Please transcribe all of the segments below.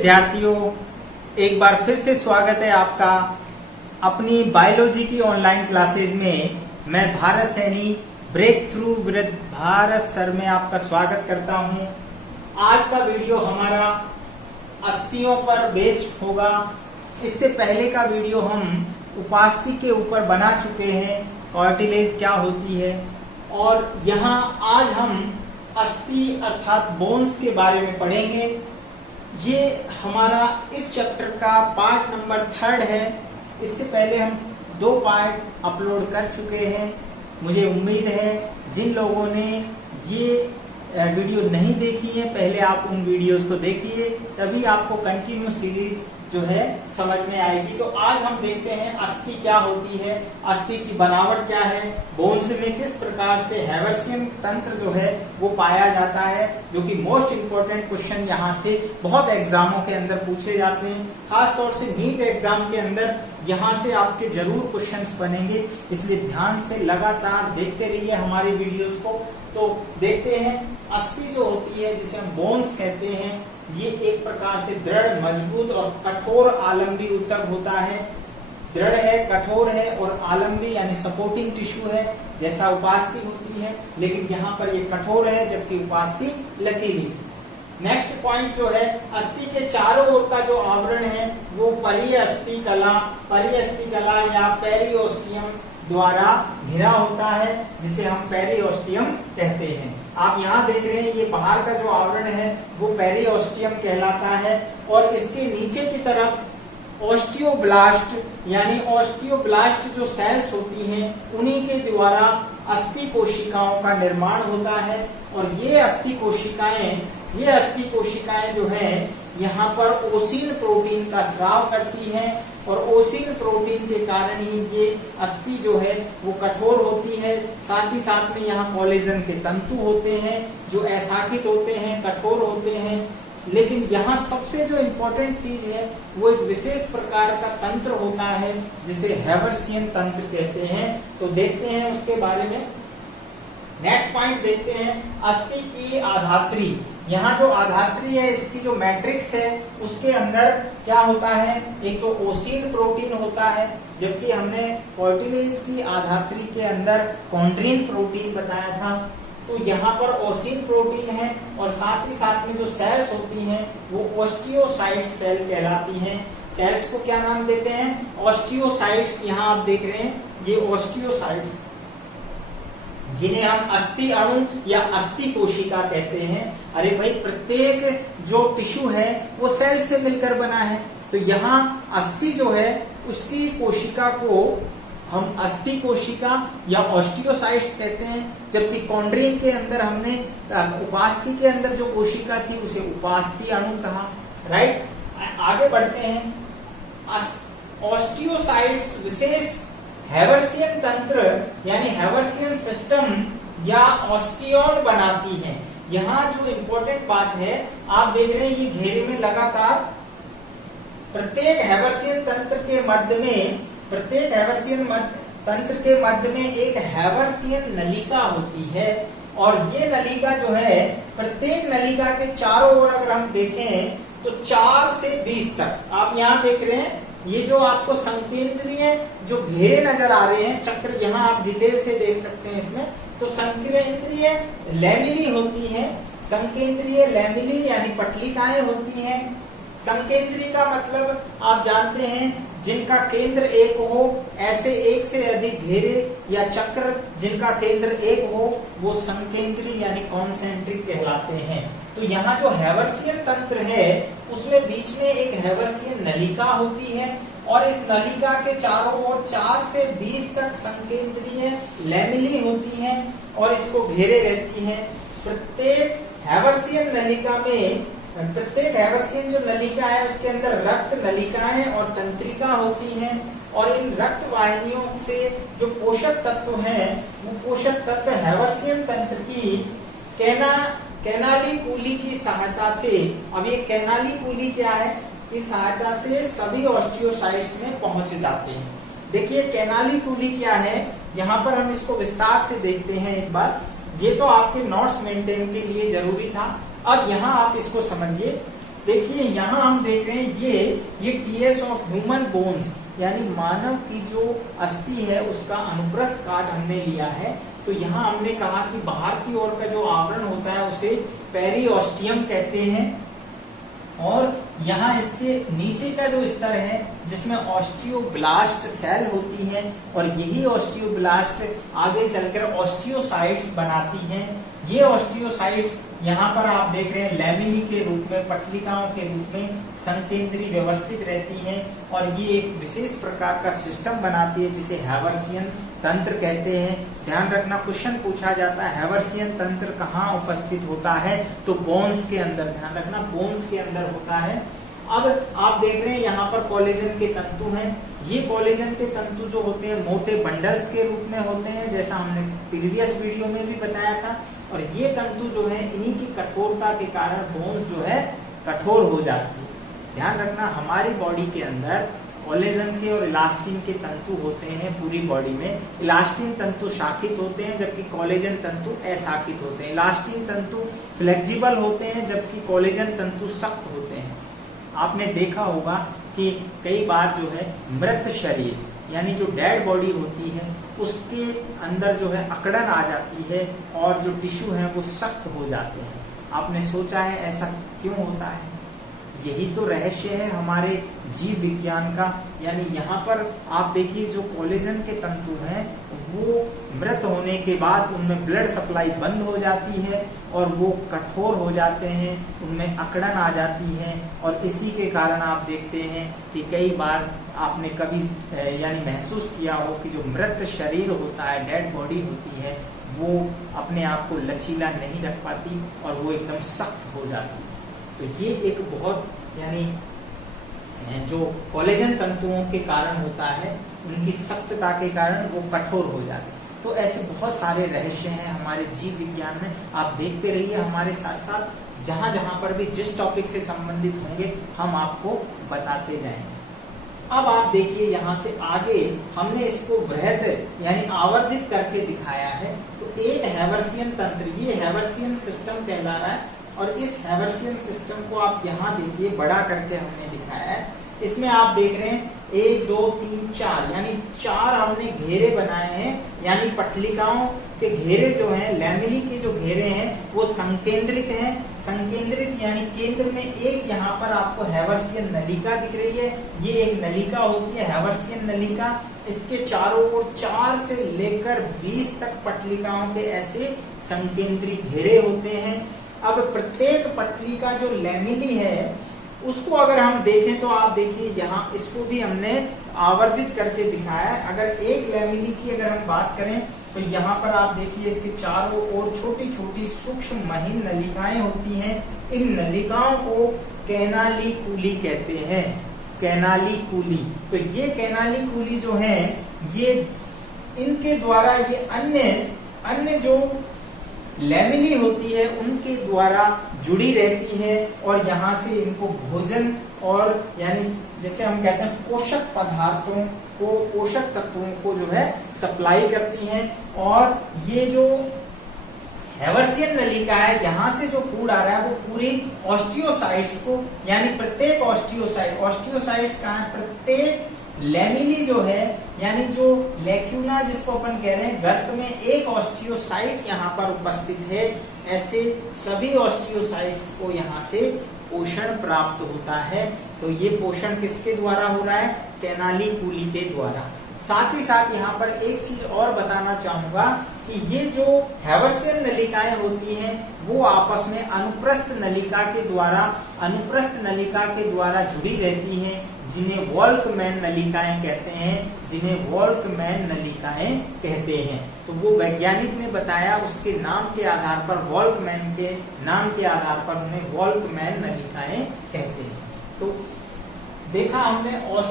विद्यार्थियों, एक बार फिर से स्वागत है आपका अपनी बायोलॉजी की ऑनलाइन क्लासेज में। मैं Bharat Saini breakthrough with Bharat sir में आपका स्वागत करता हूं। आज का वीडियो हमारा अस्थियों पर बेस्ड होगा। इससे पहले का वीडियो हम उपास्थि के ऊपर बना चुके हैं, कार्टिलेज क्या होती है, और यहाँ आज हम अस्थि अर्थात बोन्स के बारे में पढ़ेंगे। ये हमारा इस चैप्टर का पार्ट नंबर 3 है। इससे पहले हम 2 पार्ट अपलोड कर चुके हैं। मुझे उम्मीद है जिन लोगों ने ये वीडियो नहीं देखी है, पहले आप उन वीडियोस को देखिए, तभी आपको कंटिन्यू सीरीज जो है समझ में आएगी। तो आज हम देखते हैं अस्थि क्या होती है, अस्थि की बनावट क्या है, बोन्स में किस प्रकार से हैवर्सियन तंत्र जो है वो पाया जाता है, जो कि मोस्ट इंपोर्टेंट क्वेश्चन यहाँ से बहुत एग्जामों के अंदर पूछे जाते हैं। खास तौर से नीट एग्जाम के अंदर यहाँ से आपके जरूर क्वेश्चंस बनेंगे, इसलिए ध्यान से लगातार देखते रहिए हमारी वीडियोस को। तो देखते हैं अस्थि जो होती है, जिसे हम बोन्स कहते हैं, ये एक प्रकार से दृढ़, मजबूत और कठोर आलंबी ऊतक होता है। दृढ़ है, कठोर है और आलंबी यानी सपोर्टिंग टिश्यू है, जैसा उपास्थि होती है, लेकिन यहाँ पर ये कठोर है जबकि उपास्थि लचीली। नेक्स्ट पॉइंट जो है, अस्थि के चारों ओर का जो आवरण है वो परिअस्थि कला या पेरिओस्टियम द्वारा घिरा होता है, जिसे हम पेरिओस्टियम कहते हैं। आप यहाँ देख रहे हैं, ये बाहर का जो आवरण है वो पेरिओस्टियम कहलाता है, और इसके नीचे की तरफ ऑस्टियोब्लास्ट यानी ऑस्टियोब्लास्ट जो सेल्स होती हैं, उन्हीं के द्वारा अस्थि कोशिकाओं का निर्माण होता है। और ये अस्थि कोशिकाएं जो है यहाँ पर ओसीन प्रोटीन का स्राव करती हैं, और ओसीन प्रोटीन के कारण ही ये अस्थि जो है वो कठोर होती है। साथ ही साथ में यहाँ कोलेजन के तंतु होते हैं जो अशाखित होते हैं, कठोर होते हैं। लेकिन यहाँ सबसे जो इम्पोर्टेंट चीज है वो एक विशेष प्रकार का तंत्र होता है, जिसे हैवर्सियन तंत्र कहते हैं। तो देखते हैं उसके बारे में। नेक्स्ट पॉइंट देखते हैं, अस्थि की आधात्री। यहाँ जो आधात्री है, इसकी जो मैट्रिक्स है, उसके अंदर क्या होता है, एक तो ओसीन प्रोटीन होता है, जबकि हमने कार्टिलेज की आधात्री के अंदर कॉन्ड्रीन प्रोटीन बताया था। तो यहाँ पर ओसीन प्रोटीन है, और साथ ही साथ में जो सेल्स होती हैं वो ऑस्टियोसाइट्स सेल कहलाती हैं। सेल्स को क्या नाम देते हैं, ऑस्टियोसाइट्स। यहाँ आप देख रहे हैं ये ऑस्टियोसाइट्स, जिन्हें हम अस्थि अणु या अस्थि कोशिका कहते हैं। अरे भाई, प्रत्येक जो टिश्यू है वो सेल से मिलकर बना है, तो यहाँ अस्थि जो है उसकी कोशिका को हम अस्थि कोशिका या ऑस्टियोसाइट्स कहते हैं, जबकि कॉन्ड्रीन के अंदर हमने उपास्थि के अंदर जो कोशिका थी उसे उपास्थि अणु कहा। राइट, आगे बढ़ते हैं। ऑस्टियोसाइट्स विशेष हैवर्सियन तंत्र यानी हैवर्सियन सिस्टम या ऑस्टियोन बनाती है। यहाँ जो इम्पोर्टेंट बात है, आप देख रहे हैं ये घेरे में लगातार प्रत्येक हैवर्सियन तंत्र के मध्य में एक हैवर्सियन नलिका होती है, और ये नलिका जो है, प्रत्येक नलिका के चारों ओर अगर हम देखें तो 4 से 20 तक, आप यहाँ देख रहे हैं, ये जो आपको संकेंद्रीय जो घेरे नजर आ रहे हैं, चक्र, यहाँ आप डिटेल से देख सकते हैं इसमें। तो संकेंद्रीय लैमिली होती हैं, संकेंद्रीय लैमिली यानी पटलिकाएं होती हैं। संकेंद्रीय का मतलब आप जानते हैं, जिनका केंद्र एक हो, ऐसे एक से अधिक घेरे या चक्र जिनका केंद्र एक हो, वो संकेंद्रीय यानी कॉन्सेंट्रिक कहलाते हैं। तो यहाँ जो हैवर्सियन तंत्र है उसमें बीच में एक हैवर्सियन नलिका होती है, और इस नलिका के चारों ओर 4 से 20 तक संकेंद्रीय लैमिली होती हैं और इसको घेरे रहती हैं। प्रत्येक हैवर्सियन जो नलिका है उसके अंदर रक्त नलिकाएं और तंत्रिका होती हैं, और इन रक्त वाहिनियों से जो पोषक तत्व हैं वो पोषक तत्व हैवर्सियन तंत्र की कैनालिकूली की सहायता से, अब ये कैनालिकूली क्या है, की सहायता से सभी ऑस्टियोसाइट्स में पहुंच जाते हैं। देखिए कैनालिकूली क्या है, यहाँ पर हम इसको विस्तार से देखते हैं एक बार। ये तो आपके नोट्स मेंटेन के लिए जरूरी था, अब यहाँ आप इसको समझिए। देखिए यहाँ हम देख रहे हैं ये टीएस ऑफ ह्यूमन बोन्स यानी मानव की जो अस्थि है उसका अनुप्रस्थ काट हमने लिया है। तो यहाँ हमने कहा कि बाहर की ओर का जो आवरण होता है उसे पेरिओस्टियम कहते हैं, और यहाँ इसके नीचे का जो स्तर है जिसमें ऑस्टियोब्लास्ट सेल होती है, और यही ऑस्टियोब्लास्ट आगे चलकर ऑस्टियोसाइट्स बनाती हैं। ये ऑस्टियोसाइट्स यहाँ पर आप देख रहे हैं लैमिनी के रूप में, पटलिकाओं के रूप में संकेंद्री व्यवस्थित रहती हैं, और ये एक विशेष प्रकार का सिस्टम बनाती है जिसे हैवर्सियन तंत्र कहते हैं। ध्यान रखना, क्वेश्चन पूछा जाता है हैवर्सियन तंत्र कहाँ उपस्थित होता है, तो बोन्स के अंदर। ध्यान रखना, बोन्स के अंदर होता है। अब आप देख रहे हैं यहाँ पर कोलेजन के तंतु हैं। ये कोलेजन के तंतु जो होते हैं मोटे बंडल्स के रूप में होते हैं, जैसा हमने प्रीवियस वीडियो में भी बताया था, और ये तंतु जो है इन्हीं की कठोरता के कारण बोन्स जो है कठोर हो जाती है। ध्यान रखना, हमारी बॉडी के अंदर कोलेजन के और इलास्टिन के तंतु होते हैं। पूरी बॉडी में इलास्टिन तंतु शाखित होते हैं जबकि कोलेजन तंतु अशाखित होते हैं। इलास्टिन तंतु फ्लेक्सिबल होते हैं जबकि कोलेजन तंतु सख्त होते हैं। आपने देखा होगा कि कई बार जो है मृत शरीर यानी जो डेड बॉडी होती है उसके अंदर जो है अकड़न आ जाती है और जो टिश्यू है वो सख्त हो जाते हैं। आपने सोचा है ऐसा क्यों होता है? यही तो रहस्य है हमारे जीव विज्ञान का। यानी यहाँ पर आप देखिए जो कोलेजन के तंतु हैं वो मृत होने के बाद उनमें ब्लड सप्लाई बंद हो जाती है और वो कठोर हो जाते हैं, उनमें अकड़न आ जाती है, और इसी के कारण आप देखते हैं कि कई बार आपने कभी यानी महसूस किया हो कि जो मृत शरीर होता है, डेड बॉडी होती है, वो अपने आप को लचीला नहीं रख पाती और वो एकदम सख्त हो जाती है। तो ये एक बहुत यानी जो कोलेजन तंतुओं के कारण होता है, उनकी सख्तता के कारण वो कठोर हो जाते हैं। तो ऐसे बहुत सारे रहस्य हैं हमारे जीव विज्ञान में। आप देखते रहिए हमारे साथ साथ, जहां जहां पर भी जिस टॉपिक से संबंधित होंगे हम आपको बताते जाएंगे। अब आप देखिए यहाँ से आगे हमने इसको वृहद यानी आवर्धित करके दिखाया है। तो एक हैवर्सियन तंत्र, ये हैवर्सियन सिस्टम कहला रहा है, और इस हैवर्सियन सिस्टम को आप यहाँ देखिए बड़ा करके हमने दिखाया है। इसमें आप देख रहे हैं 1 2 3 4 यानी 4 हमने घेरे बनाए हैं, यानी पटलिकाओं के घेरे जो हैं, लैमिनी के जो घेरे हैं वो संकेंद्रित हैं। संकेंद्रित यानी केंद्र में एक यहाँ पर आपको हैवर्सियन नलिका दिख रही है। ये एक नलिका होती है हैवर्सियन नलिका। इसके चारों ओर 4 से लेकर 20 तक पटलिकाओं के ऐसे संकेंद्रित घेरे होते हैं। अब प्रत्येक पटली का जो लैमिनी है उसको अगर हम देखें तो आप देखिए यहाँ इसको भी हमने आवर्धित करके दिखाया है। अगर एक लैमिनी की अगर हम बात करें तो यहाँ पर आप देखिए इसके चारों ओर छोटी छोटी सूक्ष्म महीन नलिकाएं होती हैं। इन नलिकाओं को कैनालिकूली कहते हैं, कैनालिकूली। तो ये कैनालिकूली जो है ये इनके द्वारा ये अन्य जो लैमिनी होती है उनके द्वारा जुड़ी रहती है, और यहाँ से इनको भोजन और यानी जैसे हम कहते हैं पोषक पदार्थों को, पोषक तत्वों को जो है सप्लाई करती हैं। और ये जो हैवर्सियन नलिका है, यहाँ से जो फूड आ रहा है वो पूरी ऑस्टियोसाइट्स को, यानी प्रत्येक ऑस्टियोसाइट्स कहाँ है, प्रत्येक लैमिनी जो है यानी जो लेक्यूना जिसको अपन कह रहे हैं, गर्त में एक ऑस्टियोसाइट यहाँ पर उपस्थित है। ऐसे सभी ऑस्टियोसाइट्स को यहाँ से पोषण प्राप्त होता है। तो ये पोषण किसके द्वारा हो रहा है? कैनालिकूली के द्वारा। साथ ही साथ यहाँ पर एक चीज और बताना चाहूंगा कि ये जो हैवर्सियन नलिकाएं होती हैं वो आपस में अनुप्रस्थ नलिका के द्वारा जुड़ी रहती हैं, जिन्हें वॉल्कमैन नलिकाएं कहते हैं। तो वो वैज्ञानिक ने बताया, उसके नाम के आधार पर, वॉल्कमैन के नाम के आधार पर उन्हें वॉल्कमैन नलिकाएं कहते हैं। तो देखा हमने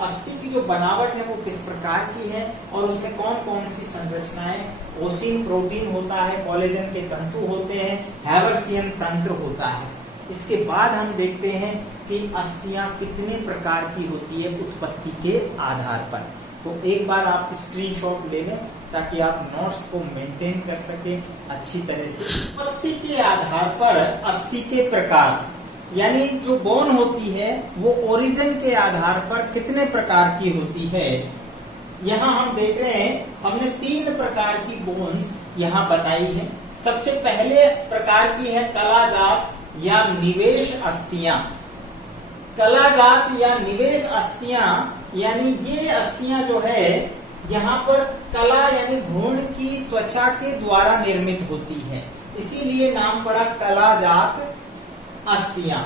अस्थि की जो बनावट है वो किस प्रकार की है और उसमें कौन कौन सी संरचनाएं, ओसिन प्रोटीन होता है, कोलेजन के तंतु होते हैं, हैवर्सियन तंत्र होता है। इसके बाद हम देखते हैं कि अस्थियां कितने प्रकार की होती है उत्पत्ति के आधार पर। तो एक बार आप स्क्रीनशॉट ले लें ताकि आप नोट्स को मेंटेन कर सकें अच्छी तरह से। उत्पत्ति के आधार पर अस्थि के प्रकार, यानी जो बोन होती है वो ओरिजिन के आधार पर कितने प्रकार की होती है। यहाँ हम देख रहे हैं, हमने 3 प्रकार की बोन्स यहाँ बताई है। सबसे पहले प्रकार की है कलाजात या निवेश अस्थियां। कलाजात या निवेश अस्थियां यानी ये अस्थियां जो है यहाँ पर कला यानी भ्रूण की त्वचा के द्वारा निर्मित होती है, इसीलिए नाम पड़ा कलाजात अस्थियां।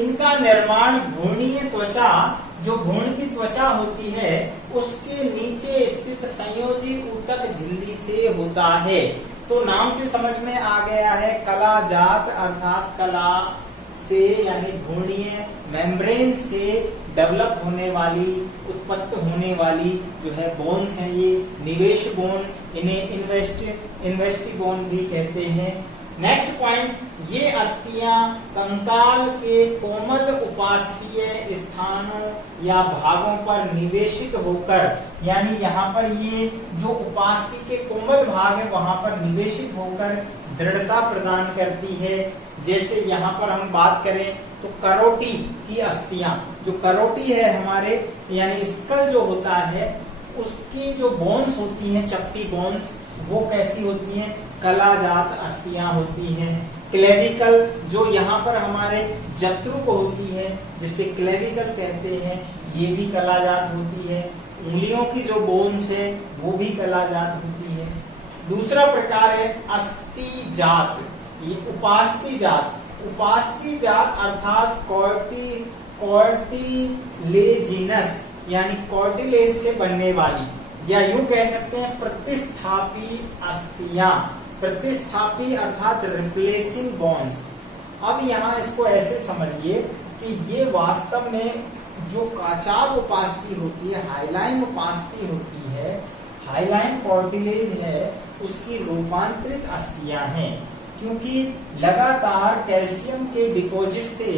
इनका निर्माण भ्रूणीय त्वचा, जो भ्रूण की त्वचा होती है उसके नीचे स्थित संयोजी ऊतक झिल्ली से होता है। तो नाम से समझ में आ गया है, कलाजात अर्थात कला से यानी भ्रूणीय मेम्ब्रेन से डेवलप होने वाली, उत्पत्त होने वाली जो है बोन्स हैं ये निवेश बोन, इन्हें इन्वेस्टी बोन भी कहते हैं। नेक्स्ट पॉइंट, ये अस्थियां कंकाल के कोमल उपास्थीय स्थानों या भागों पर निवेशित होकर, यानी यहाँ पर ये जो उपास्थि के कोमल भाग है वहां पर निवेशित होकर दृढ़ता प्रदान करती है। जैसे यहाँ पर हम बात करें तो करोटी की अस्थियां, जो करोटी है हमारे यानी स्कल जो होता है उसकी जो बोन्स होती हैं, चपटी बोन्स, वो कैसी होती हैं, कलाजात अस्थियां होती हैं। क्लेविकल जो यहाँ पर हमारे जत्रुक होती है जिसे क्लेविकल कहते हैं, ये भी कलाजात होती है। उंगलियों की जो बोन्स है वो भी कलाजात होती है। दूसरा प्रकार है अस्थिजात, ये उपास्थि जात। उपास्थि जात अर्थात कॉर्टिलेजिनस यानी कॉर्टिलेज से बनने वाली, या यूं कह सकते हैं प्रतिस्थापी अस्थियां। प्रतिस्थापी अर्थात रिप्लेसिंग बोन्स। अब यहाँ इसको ऐसे समझिए कि ये वास्तव में जो काचाब उपास्थि होती है, हाइलाइन उपास्थि होती है, हाइलाइन कॉर्टिलेज है, उसकी रूपांतरित अस्थियां हैं। क्योंकि लगातार कैल्शियम के डिपॉजिट से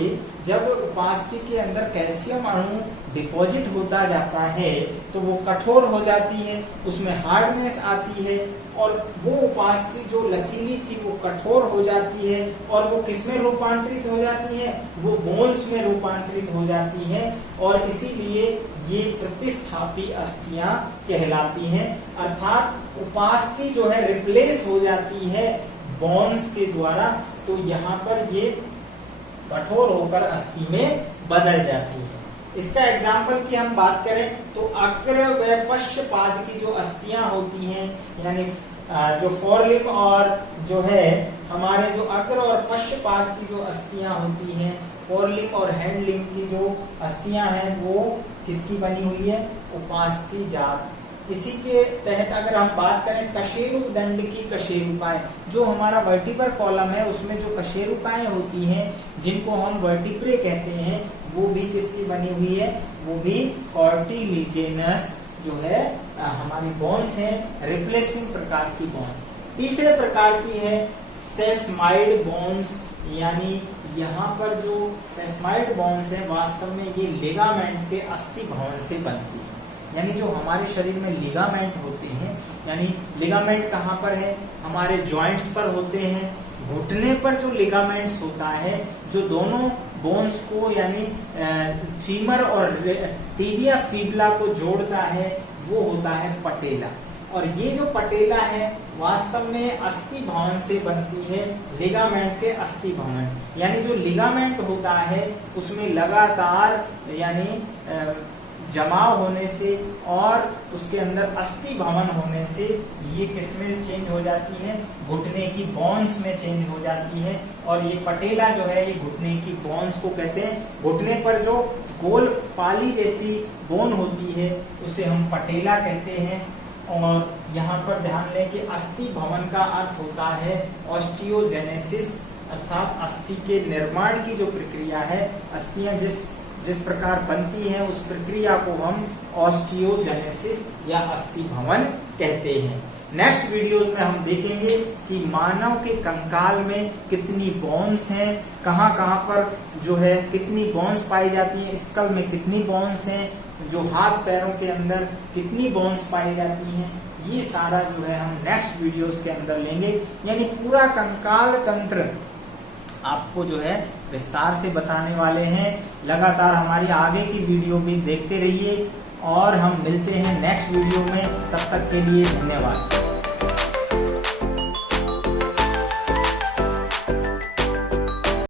जब उपास्थि के अंदर कैल्शियम अणु डिपॉजिट होता जाता है तो वो कठोर हो जाती है, उसमें हार्डनेस आती है और वो उपास्थि जो लचीली थी वो कठोर हो जाती है और वो किसमें रूपांतरित हो जाती है, वो बोन्स में रूपांतरित हो जाती है और इसीलिए ये प्रतिस्थापी अस्थियां कहलाती हैं। अर्थात उपास्थि जो है रिप्लेस हो जाती है बोन्स के द्वारा, तो यहाँ पर ये कठोर होकर अस्थि में बदल जाती है। इसका एग्जाम्पल की हम बात करें तो अग्र व पश्चपाद की जो अस्थियां होती हैं, यानी जो फोरलिम्ब और जो है हमारे जो अग्र और पश्चपाद की जो अस्थियां होती हैं, फोरलिम्ब और हैंडलिम्ब की जो अस्थियां हैं वो किसकी बनी हुई है, उपास्थि जात। इसी के तहत अगर हम बात करें कशेरु दंड की कशेरुकाएं, जो हमारा वर्टिब्रल कॉलम है उसमें जो कशेरुकाएं होती हैं जिनको हम वर्टिब्रे कहते हैं, वो भी किसकी बनी हुई है, वो भी कॉर्टिलिजेनस जो है हमारी बोन्स हैं, रिप्लेसिंग प्रकार की बोन्स। तीसरे प्रकार की है सेस्माइड बोन्स, यानी यहाँ पर जो सेस्माइड बोन्स है वास्तव में ये लिगामेंट के अस्थि भवन से बनती है। यानी जो हमारे शरीर में लिगामेंट होते हैं, यानी लिगामेंट कहाँ पर है, हमारे जॉइंट्स पर होते हैं। घुटने पर जो लिगामेंट्स होता है जो दोनों बोन्स को यानी फीमर और टिबिया फीबला को जोड़ता है वो होता है पटेला। और ये जो पटेला है वास्तव में अस्थि भवन से बनती है, लिगामेंट के अस्थि भवन। यानी जो लिगामेंट होता है उसमें लगातार यानी जमाव होने से और उसके अंदर अस्थि भवन होने से ये किसमें चेंज हो जाती है, घुटने की बोन्स में चेंज हो जाती है। और ये पटेला जो है ये घुटने की बोन्स को कहते हैं। घुटने पर जो गोल पाली जैसी बोन होती है उसे हम पटेला कहते हैं। और यहाँ पर ध्यान लें कि अस्थि भवन का अर्थ होता है ऑस्टियोजेनेसिस, अर्थात अस्थि के निर्माण की जो प्रक्रिया है, अस्थियां जिस प्रकार बनती है उस प्रक्रिया को हम ऑस्टियोजेनेसिस या अस्थि भवन कहते हैं। नेक्स्ट वीडियोस में हम देखेंगे कि मानव के कंकाल में कितनी बोन्स हैं, कहाँ कहाँ पर जो है कितनी बोन्स पाई जाती हैं, स्कल में कितनी बोन्स हैं, जो हाथ पैरों के अंदर कितनी बोन्स पाई जाती हैं, ये सारा जो है हम नेक्स्ट वीडियोस के अंदर लेंगे। यानी पूरा कंकाल तंत्र आपको जो है विस्तार से बताने वाले हैं। लगातार हमारी आगे की वीडियो भी देखते रहिए और हम मिलते हैं नेक्स्ट वीडियो में। तब तक के लिए धन्यवाद।